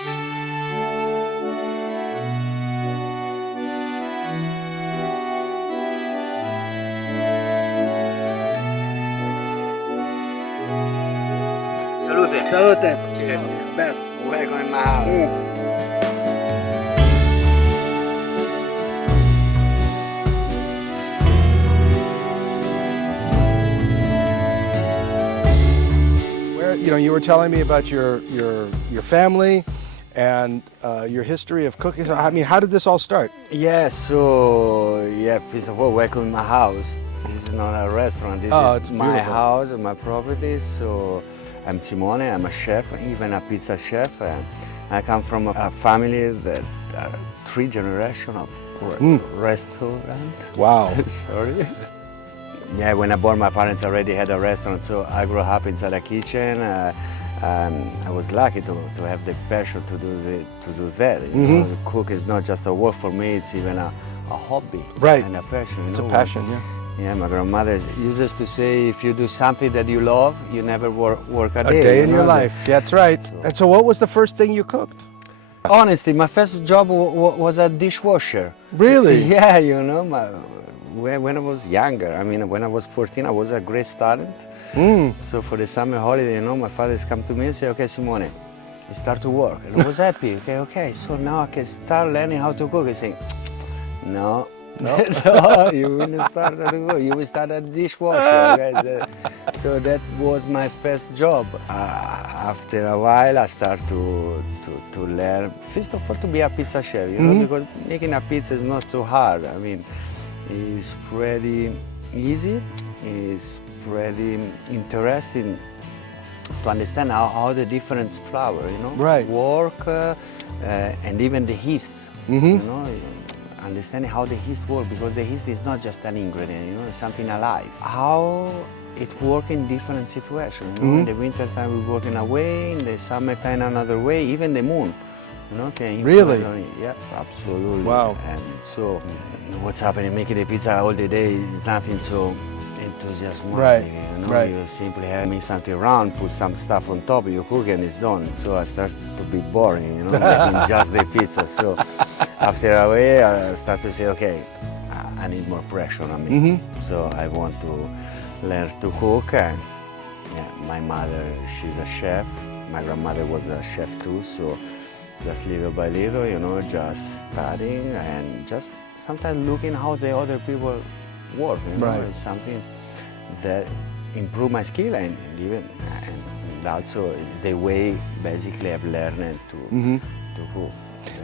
Salute. Salute. Cheers. Best. Welcome in my house. Where, you were telling me about your family and your history of cooking. So, I mean, how did this all start? First of all, welcome in my house. This is not a restaurant, this It's is my beautiful. house and my property. So I'm Simone, I'm a chef, even a pizza chef. And I come from a family that are 3 generations of restaurant. Wow. Sorry. Yeah, when I born, my parents already had a restaurant, so I grew up inside a kitchen. I was lucky to have the passion to do that. You know, cook is not just a work for me; it's even a hobby, Right. and a passion. It's a passion, yeah. Yeah, my grandmother used to say, if you do something that you love, you never work a A day. day you in know, your life. That's right. And so what was the first thing you cooked? Honestly, my first job was a dishwasher. Really? Yeah, you know, when I was younger, I mean, when I was 14, I was a great student. So for the summer holiday, you know, my father's come to me and say, okay, Simone, you start to work. And I was happy, okay, so now I can start learning how to cook. He saying, no, no, you will start to cook, you will start a dishwasher. Okay? So that was my first job. After a while, I started to learn, first of all, to be a pizza chef, you know, because making a pizza is not too hard. I mean, it's pretty easy, it's pretty interesting to understand how the different flour, you know, work, and even the yeast, you know, understanding how the yeast works, because the yeast is not just an ingredient, you know, it's something alive. How it works in different situations. You know? In the winter time we work in a way, in the summertime another way, even the moon. You know, can Really? Yeah, absolutely. Wow. And so, what's happening? Making the pizza all the day is nothing so enthusiastic. Right. You know, Right. you simply have make something round, put some stuff on top, you cook and it's done. So I started to be boring, you know, making just the pizza. So after a while, I started to say, okay, I need more pressure on me. So I want to learn to cook. And yeah, my mother, she's a chef. My grandmother was a chef too. So just little by little, you know, just studying and just sometimes looking how the other people work, you know, Right. it's something that improve my skill and even and also the way basically I've learned to cook.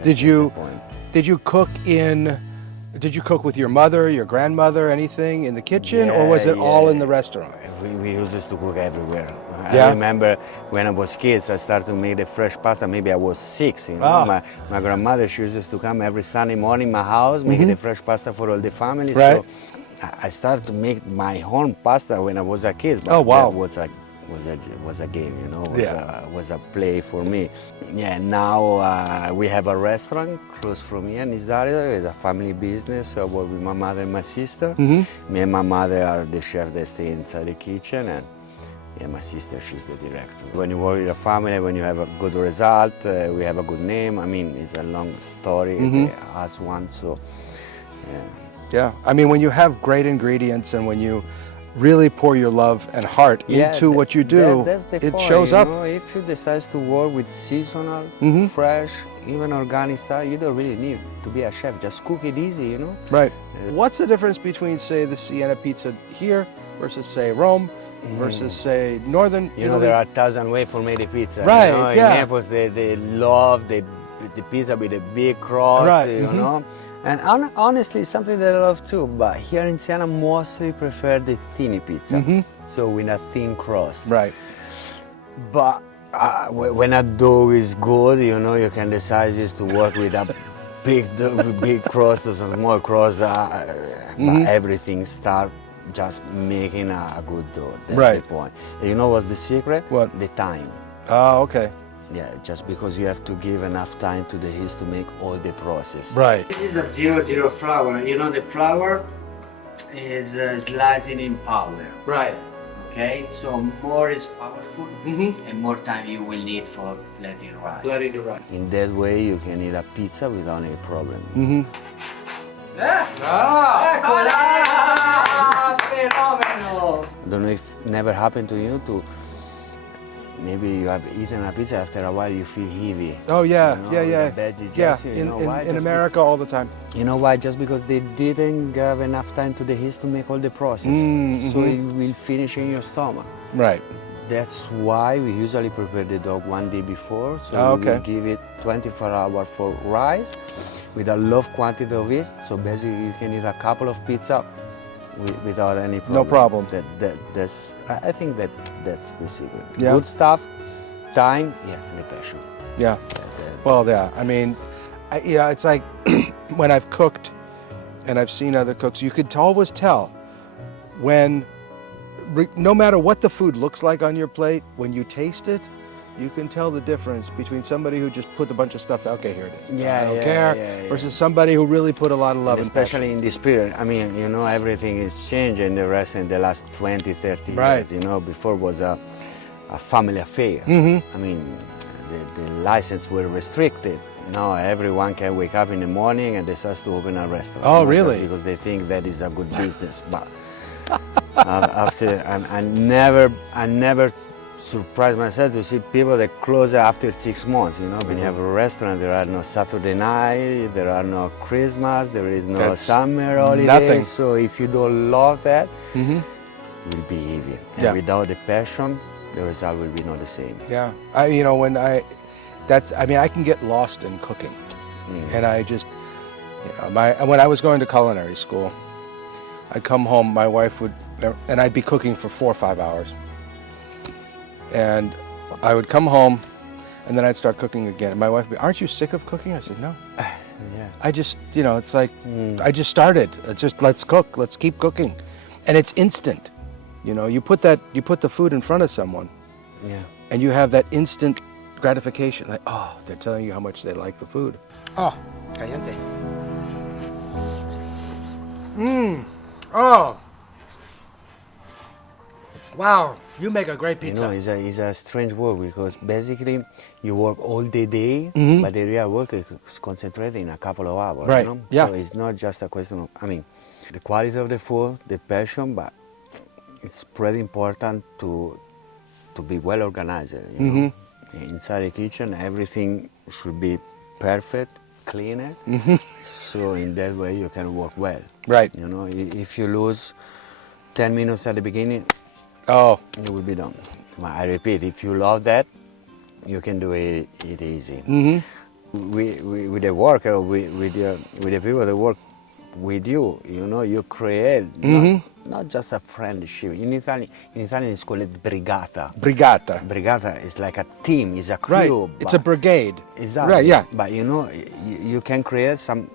Did you That's the point. did you cook with your mother, your grandmother, anything in the kitchen, or was it all in the restaurant? We used to cook everywhere. Yeah? I remember when I was kids, I started to make the fresh pasta. Maybe I was 6. You know, my grandmother, she used to come every Sunday morning in my house, making the fresh pasta for all the family. Right. So I started to make my own pasta when I was a kid. But Oh, wow. that was a game, you know. Was a play for me. Yeah. Now we have a restaurant close from here in Isario. It's a family business. So I work with my mother and my sister. Me and my mother are the chef that stay inside the kitchen, and yeah, my sister, she's the director. When you work with a family, when you have a good result, we have a good name. I mean, it's a long story. As one, so yeah. Yeah, I mean, when you have great ingredients and when you really pour your love and heart into what you do, that's the it point, shows you up. know, if you decide to work with seasonal, fresh, even organic style, you don't really need to be a chef. Just cook it easy, you know. Right. What's the difference between, say, the Siena pizza here versus, say, Rome versus, say, northern You know, Italy? there are 1,000 ways for make the pizza. Right, You know? yeah. In Naples, they love the pizza with a big crust, Right, you know. And honestly, it's something that I love too. But here in Siena, mostly prefer the thin pizza. So with a thin crust. Right. But when a dough is good, you know, you can decide just to work with a big crust or a small crust. But everything start just making a good dough. That's the point. You know what's the secret? What? The time. Oh, okay. Yeah, just because you have to give enough time to the yeast to make all the process. Right. This is a 0-0 flour. You know, the flour is slicing in powder. Right. Okay, so more is powerful Mm-hmm. and more time you will need for letting it rise. Letting it rise. In that way, you can eat a pizza without any problem. Mm-hmm. Fenomeno! I don't know if it never happened to you to maybe you have eaten a pizza after a while you feel heavy. Oh yeah, you know, yeah, yeah. with a bad Yeah, digestion. You know why? in Just America all the time. You know why? Just because they didn't give enough time to the yeast to make all the process. So it will finish in your stomach. Right. That's why we usually prepare the dog one day before. So Oh, we will okay. give it 24 hours for rice with a low quantity of yeast. So basically you can eat a couple of pizza without any problem. No problem. I think that's the secret. Yeah. Good stuff, time, yeah, and the passion. Yeah. Well, yeah. I mean, it's like when I've cooked and I've seen other cooks, you could always tell when, no matter what the food looks like on your plate, when you taste it, you can tell the difference between somebody who just put a bunch of stuff, okay, here it is, Yeah, I don't yeah, care, yeah. versus somebody who really put a lot of love And and passion. especially in this period, I mean, you know, everything is changed in the rest in the last 20, 30 Right. years. You know, before was a family affair. Mm-hmm. I mean, the license were restricted. Now everyone can wake up in the morning and decides to open a restaurant. Oh, Not really? Just because they think that is a good business. But I never surprised myself to see people that close after 6 months. You know, when you have a restaurant, there are no Saturday night, there are no Christmas, there is no That's summer holidays. nothing. So if you don't love that, Mm-hmm. it will be heavy. And Yeah. without the passion, the result will be not the same. Yeah. I can get lost in cooking. And I just, when I was going to culinary school, I'd come home, my wife would, and I'd be cooking for 4 or 5 hours. And I would come home, and then I'd start cooking again. And my wife would be, aren't you sick of cooking? I said, no. Yeah. I just, it's like, I just started. It's just, let's cook, let's keep cooking. And it's instant. You put the food in front of someone, Yeah. and you have that instant gratification. Like, oh, they're telling you how much they like the food. Oh, caliente. Oh. Wow, you make a great You pizza. know, it's a strange work because basically you work all the day, but the real work is concentrated in a couple of hours. Right, You know? yeah. So it's not just a question of, the quality of the food, the passion, but it's pretty important to be well organized. You know? Inside the kitchen, everything should be perfect, clean. So in that way you can work well. Right. You know, if you lose 10 minutes at the beginning, Oh, you will be done. I repeat, if you love that, you can do it easy. With the worker, with the people that work with you, you create not just a friendship. In Italian it's called brigata. brigata. Brigata is like a team, is a Right. crew. It's a brigade. Exactly. Right, yeah. But you can create some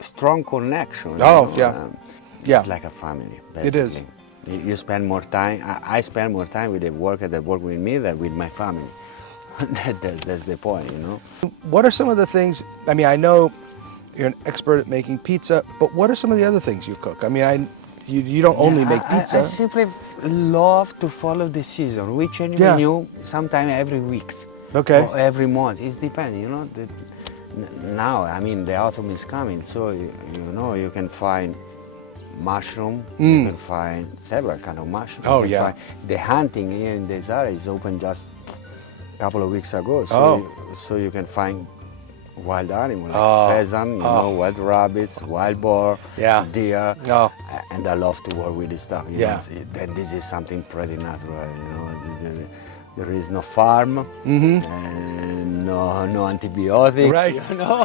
strong connection. Oh, yeah. Yeah. It's like a family, It is. basically. You spend more time, I spend more time with the worker that work with me than with my family. That's the point, What are some of the things, I know you're an expert at making pizza, but what are some of the other things you cook? You don't only make pizza. I simply love to follow the season. We change Yeah. menu sometime every week. Okay. Or every month. It depends, now, the autumn is coming, so you can find mushroom, you can find several kind of mushroom. Oh, You can yeah. find the hunting here in this area is open just a couple of weeks ago, so you can find wild animals like pheasant, wild rabbits, wild boar, Yeah. deer, Oh. and I love to work with this stuff. Yeah. Then this is something pretty natural. There is no farm, and no antibiotics. Right. no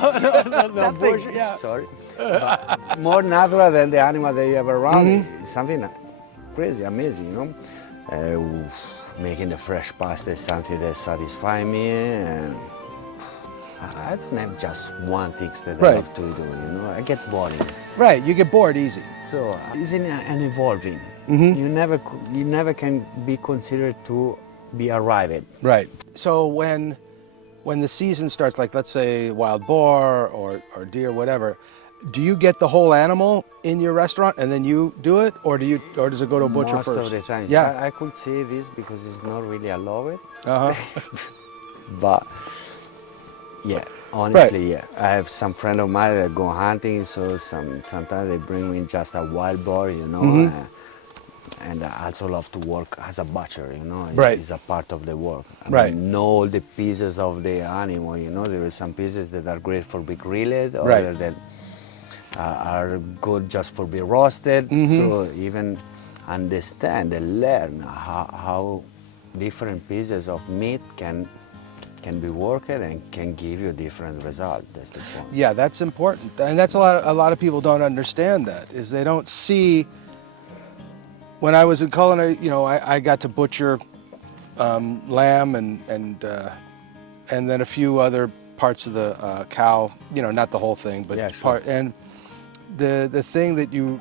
Nothing, bullshit. yeah. Sorry. But more natural than the animal that you have around. It's something crazy, amazing, Making the fresh pasta is something that satisfies me, and I don't have just one thing that I Right. love to do, I get boring. Right, you get bored easy. So it's an evolving. Mm-hmm. You never can be considered to be arrived. Right. So when the season starts, like let's say wild boar or deer, whatever, do you get the whole animal in your restaurant and then you do it, or does it go to a butcher Most first? of the time. Yeah. I could say this because it's not really allowed. Uh-huh. But yeah, honestly, yeah. I have some friend of mine that go hunting, so sometimes they bring me just a wild boar, you know. And I also love to work as a butcher, you know. Right. It's a part of the work. I Right. mean, know all the pieces of the animal, you know. There are some pieces that are great for be grilled, Right. other that are good just for be roasted. So even understand and learn how different pieces of meat can be worked and can give you different results. That's the point. Yeah, that's important, and that's a lot of people don't understand that, is they don't see. When I was in culinary, you know, I got to butcher lamb and then a few other parts of the cow. You know, not the whole thing, but Yeah, sure. part. And the thing that you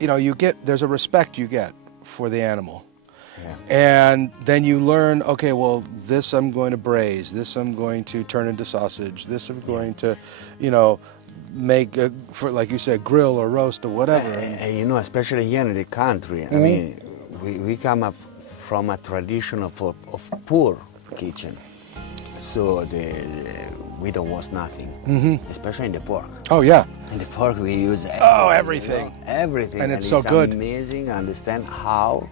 know, you get, there's a respect you get for the animal. Yeah. And then you learn, okay, well, this I'm going to braise, this I'm going to turn into sausage, this I'm going to, you know, make, for, like you said, grill or roast or whatever. And you know, especially here in the country, I mean, we come up from a tradition of poor kitchen. So we don't wash nothing, especially in the pork. Oh, yeah. In the pork we use everything. You know, everything. And it's so good. Amazing to understand how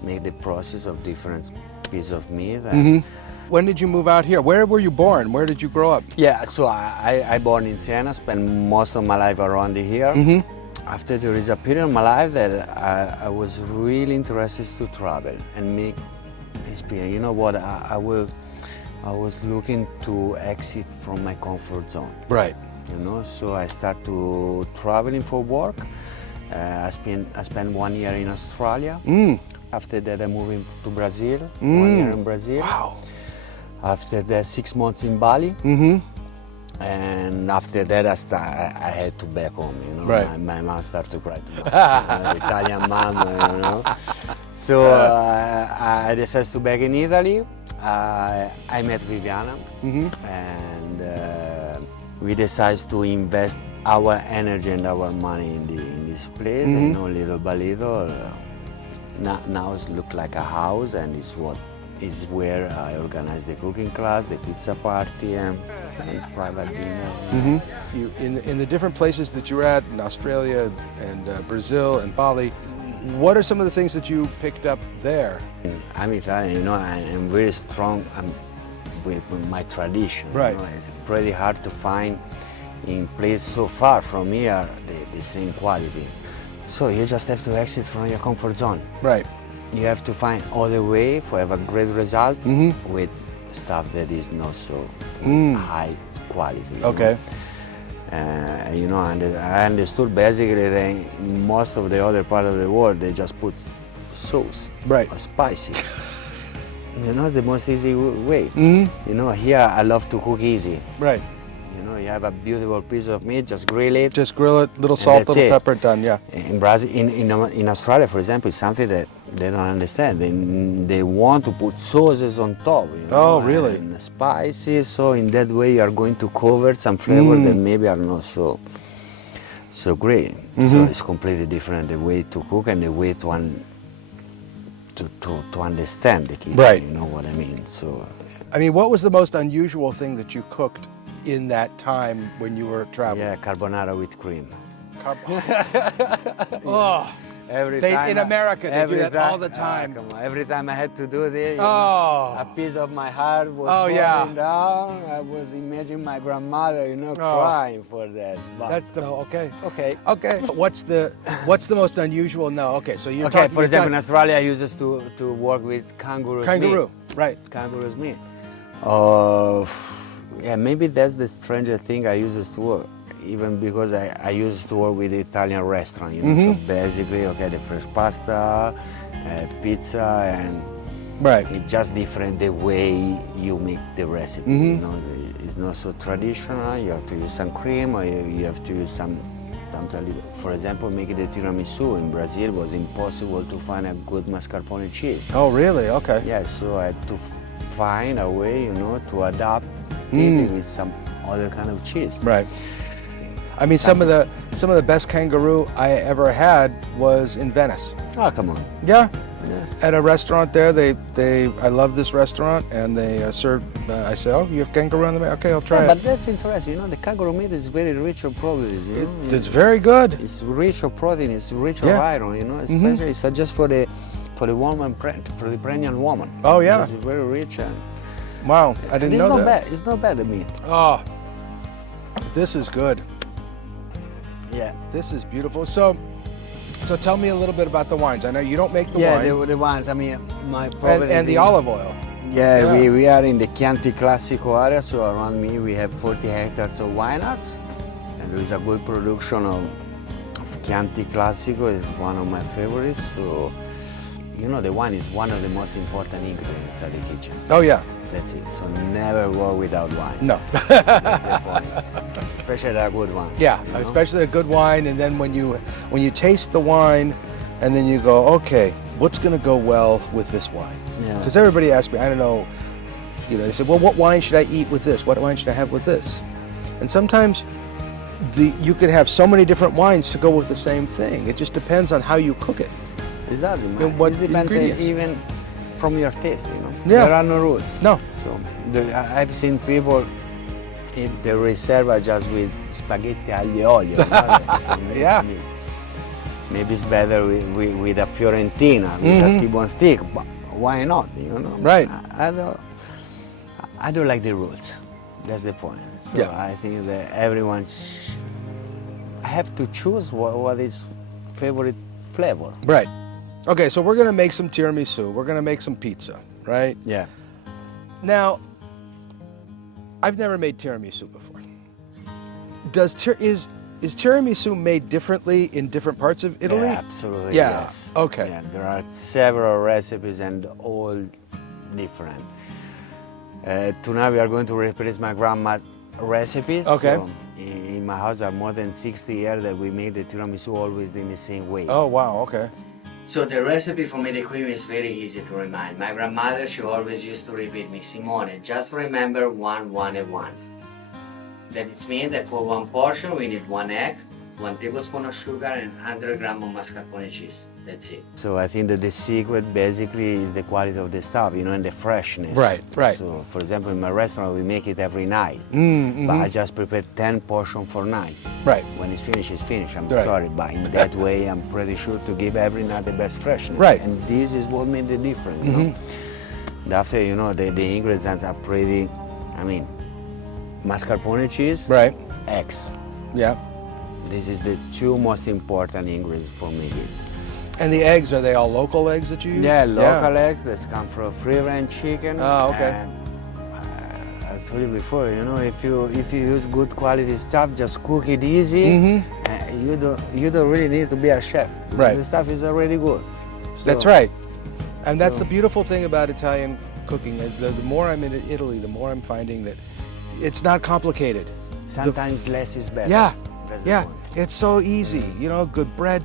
make the process of different pieces of meat. When did you move out here? Where were you born? Where did you grow up? Yeah, so I born in Siena, spent most of my life around here. After there is a period of my life that I was really interested to travel and make experience. You know what, I was looking to exit from my comfort zone. Right. You know, so I start to traveling for work. I spent 1 year in Australia. After that, I moved to Brazil. 1 year in Brazil. Wow. After that, 6 months in Bali. And after that, I had to back home. You know, Right. my mom started to cry too much. You know, Italian mom, you know. So I decided to back in Italy. I met Viviana, and we decided to invest our energy and our money in this place. You know, little by little. Now it looks like a house, and it's where I organize the cooking class, the pizza party, and private dinner. You in the different places that you were at in Australia and Brazil and Bali, what are some of the things that you picked up there? I'm Italian, you know, I'm very strong with my tradition. Right. You know, it's pretty hard to find in places so far from here the same quality. So you just have to exit from your comfort zone. Right. You have to find other way for have a great result with stuff that is not so high quality. You Okay. know? You know, and I understood basically that in most of the other part of the world they just put sauce, Right. or spicy. You know, the most easy way. You know, here I love to cook easy. Right. You know, you have a beautiful piece of meat, just grill it. Just grill it, little salt, that's little it. pepper, done. Yeah. In Brazil, in Australia, for example, it's something that they don't understand. They want to put sauces on top. You know, Oh, really? And spices. So in that way, you are going to cover some flavor that maybe are not so great. So it's completely different the way to cook and the way to understand the kitchen. Right. You know what I mean? So. I mean, what was the most unusual thing that you cooked in that time when you were traveling? Yeah, carbonara with cream. Oh, Every They- time in America, they do every that all the time. Come on. Every time I had to do this, you know, Oh. a piece of my heart was Oh, falling yeah. down. I was imagining my grandmother, you know, Oh. crying for that. But, that's the okay. okay. Okay. What's the most unusual? No. Okay. So you're Okay, talking, for you're example, in talking- Australia, I used to work with kangaroos kangaroo. meat. Right. Kangaroos meat. Yeah, maybe that's the strangest thing I used to work. Even because I used to work with Italian restaurant, you know, so basically, okay, the fresh pasta, pizza, and Right. it's just different the way you make the recipe. You know, it's not so traditional. You have to use some cream, or you have to use some. For example, making the tiramisu in Brazil was impossible to find a good mascarpone cheese. Oh, really? Okay. Yeah, so I had to find a way, you know, to adapt it with some other kind of cheese. Right. I mean, some of the best kangaroo I ever had was in Venice. Oh, come on. Yeah. Yeah. At a restaurant there, I love this restaurant, and they served. I said, "Oh, you have kangaroo on the menu? Okay, I'll try Yeah, it." but that's interesting. You know, the kangaroo meat is very rich of protein. You know? It's very good. It's rich of protein. It's rich of Yeah. iron. You know, especially it's just for the woman, for the pregnant woman. Oh, yeah. It's very rich and. Wow, I didn't know not that. Bad. It's not bad, the meat. Oh, this is good. Yeah. This is beautiful. So tell me a little bit about the wines. I know you don't make the wine. Yeah, the wines. I mean, my property. And the olive oil. Yeah, we are in the Chianti Classico area, so around me we have 40 hectares of vineyards, and there is a good production of Chianti Classico. It's one of my favorites. So, you know, the wine is one of the most important ingredients at the kitchen. Oh yeah. That's it. So never go without wine. No. That's the point. Especially a good one. Yeah, you know? especially a good wine, and then when you taste the wine, and then you go, okay, what's going to go well with this wine? Yeah. Because everybody asks me, I don't know, they say, well, what wine should I eat with this? What wine should I have with this? And sometimes you could have so many different wines to go with the same thing. It just depends on how you cook it. Exactly. And what it depends ingredients. even from your taste, you know. Yeah. There are no rules. No. So I've seen people eat the riserva just with spaghetti aglio e olio. Yeah. Maybe it's better with a Fiorentina, with a T-bone steak, but why not, you know? Right. I don't like the rules. That's the point. So Yeah. I think that everyone have to choose what is favorite flavor. Right. Okay, so we're going to make some tiramisu. We're going to make some pizza, right? Yeah. Now, I've never made tiramisu before. Is tiramisu made differently in different parts of Italy? Yeah, absolutely. Yeah, Yes. okay. Yeah, there are several recipes and all different. Tonight we are going to replace my grandma's recipes. Okay. So in my house, there are more than 60 years that we make the tiramisu always in the same way. Oh, wow, okay. So the recipe for me, the cream, is very easy to remind. My grandmother, she always used to repeat me, Simone, just remember 1, 1, and 1. That it means that for one portion we need 1 egg, 1 tablespoon of sugar, and 100 grams of mascarpone cheese. That's it. So I think that the secret basically is the quality of the stuff, you know, and the freshness. Right, right. So for example, in my restaurant we make it every night, but I just prepare 10 portions for night. Right. When it's finished, it's finished. I'm Right. sorry, but in that way I'm pretty sure to give every night the best freshness. Right. And this is what made the difference, you know. And after, you know, the ingredients are pretty, I mean, mascarpone cheese, Right. eggs. Yeah. This is the 2 most important ingredients for making. And the eggs, are they all local eggs that you use? Yeah, local eggs that come from free range chicken. Oh, okay. And, I told you before, you know, if you use good quality stuff, just cook it easy. You don't really need to be a chef. Right. The stuff is already good. That's So- right. And that's so- the beautiful thing about Italian cooking. The more I'm in Italy, the more I'm finding that it's not complicated. Sometimes less is better. Yeah, That's the yeah. point. It's so easy. You know, good bread,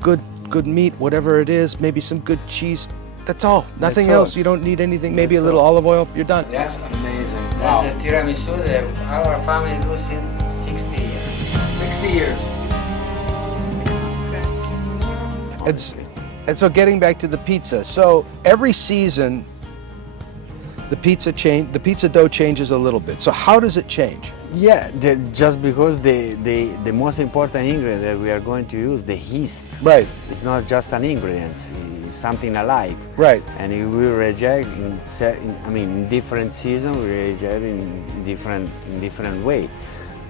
good meat, whatever it is, maybe some good cheese. That's all. Nothing That's all. else. You don't need anything. Maybe That's a little all. olive oil. You're done. That's amazing. That's the tiramisu that our family do since 60 years. 60 years. And so getting back to the pizza. So every season, the pizza dough changes a little bit. So how does it change? Yeah, just because the most important ingredient that we are going to use, the yeast, Right, it's not just an ingredient, it's something alive. right. And if we reject in different seasons, we reject in different way.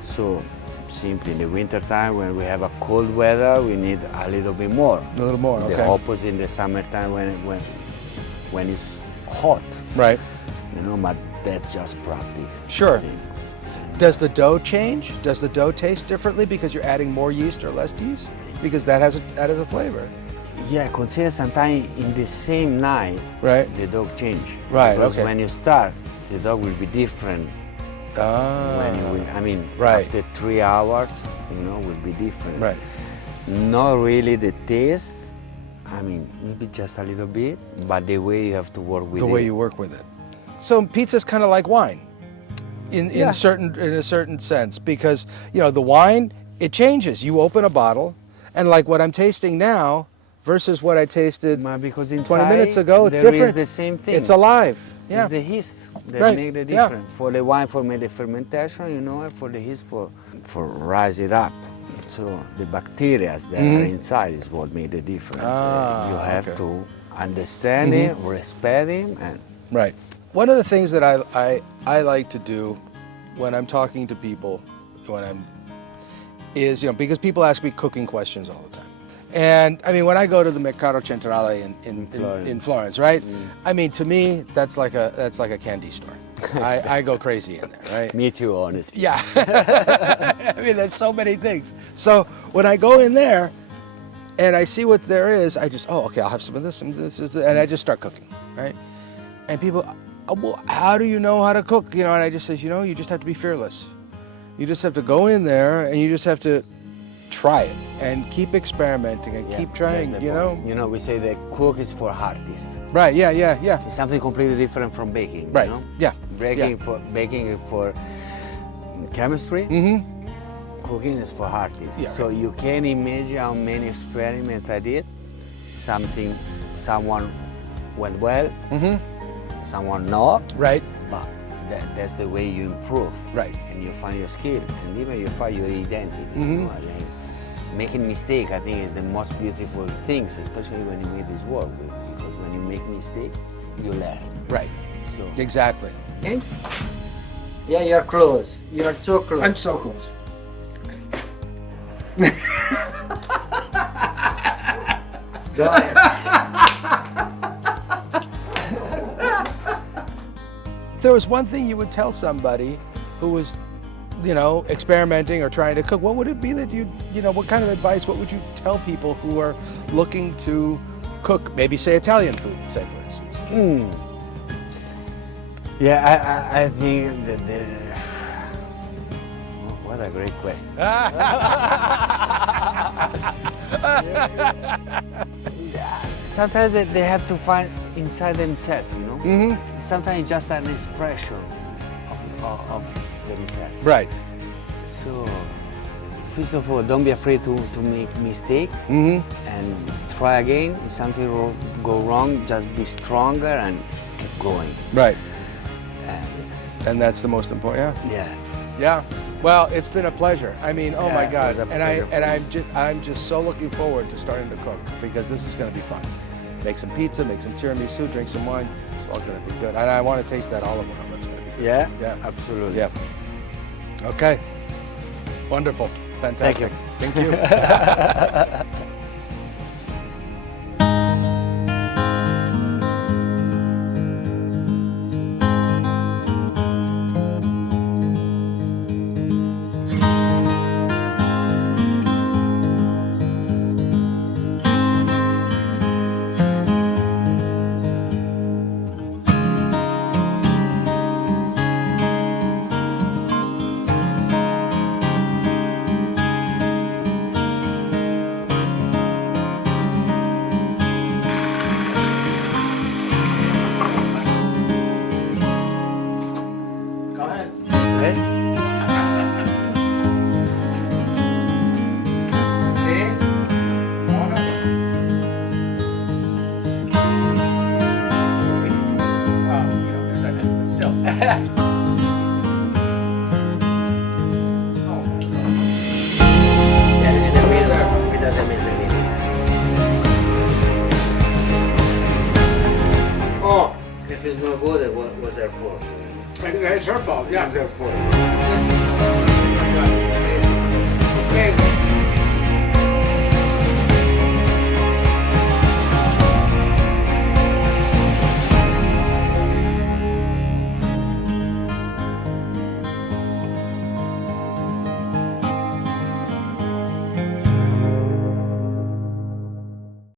So simply in the winter time when we have a cold weather, we need a little bit more. A little more, The okay. opposite in the summertime when it's hot, Right. you know, but that's just practice. Sure. I think. Does the dough change? Does the dough taste differently because you're adding more yeast or less yeast? Because that has a flavor. Yeah, consider sometimes in the same night, Right. the dog change. Right, Because okay. when you start, the dog will be different. Ah. When you will, Right. after 3 hours, you know, will be different. Right. Not really the taste, maybe just a little bit, but the way you have to work with The it. way you work with it. So pizza's kind of like wine, in Yeah. a certain sense, because you know the wine it changes. You open a bottle, and like what I'm tasting now versus what I tasted Because 20 minutes ago, it's there different. is the same thing. It's alive. Yeah. It's the yeast that Right, make the yeah. difference. For the wine, for make the fermentation, you know, and for the yeast, for rise it up. So the bacteria that are inside is what make the difference. Ah, You have okay. to understand him, respect him, and Right. One of the things that I like to do when I'm talking to people, is, because people ask me cooking questions all the time. And I mean, when I go to the Mercato Centrale in Florence, right? I mean, to me, that's like a candy store. I go crazy in there, right? me too, honestly. Yeah. I mean, there's so many things. So when I go in there and I see what there is, I just, okay, I'll have some of this, and I just start cooking, right? And people, well, how do you know how to cook? And I just say, you just have to be fearless. You just have to go in there and you just have to try it and keep experimenting and keep trying, that's the point. You know, we say that cook is for artists. Right, yeah. It's something completely different from baking. Right, You know? yeah. Baking is for chemistry. Cooking is for artists. Yeah, So you can imagine how many experiments I did. Someone went well, someone not. Right. But that's the way you improve. Right. And you find your skill, and even you find your identity. You know, like making mistake, I think, is the most beautiful things, especially when you make this work. Because when you make mistake, you learn. Right. So. Exactly. And yeah, you're close. You're so close. I'm so close. Go ahead. If there was one thing you would tell somebody who was, experimenting or trying to cook, what would it be that what kind of advice, what would you tell people who are looking to cook, maybe say Italian food, say for instance? Yeah, I think that what a great question. Sometimes they have to find inside themselves, Sometimes it's just an expression of themselves. Right. So, first of all, don't be afraid to make mistake and try again. If something go wrong, just be stronger and keep going. Right. And that's the most important. Yeah. Yeah. Well, it's been a pleasure. I mean, oh my it God. was a And pleasure. I'm just so looking forward to starting to cook because this is going to be fun. Make some pizza, make some tiramisu, drink some wine. It's all going to be good. And I want to taste that olive oil. That's going to be good. Yeah? Yeah. Absolutely. Yeah. Okay. Wonderful. Fantastic. Thank you. Thank you. Oh, if it's not good, what was her fault? It's her fault. It was her fault.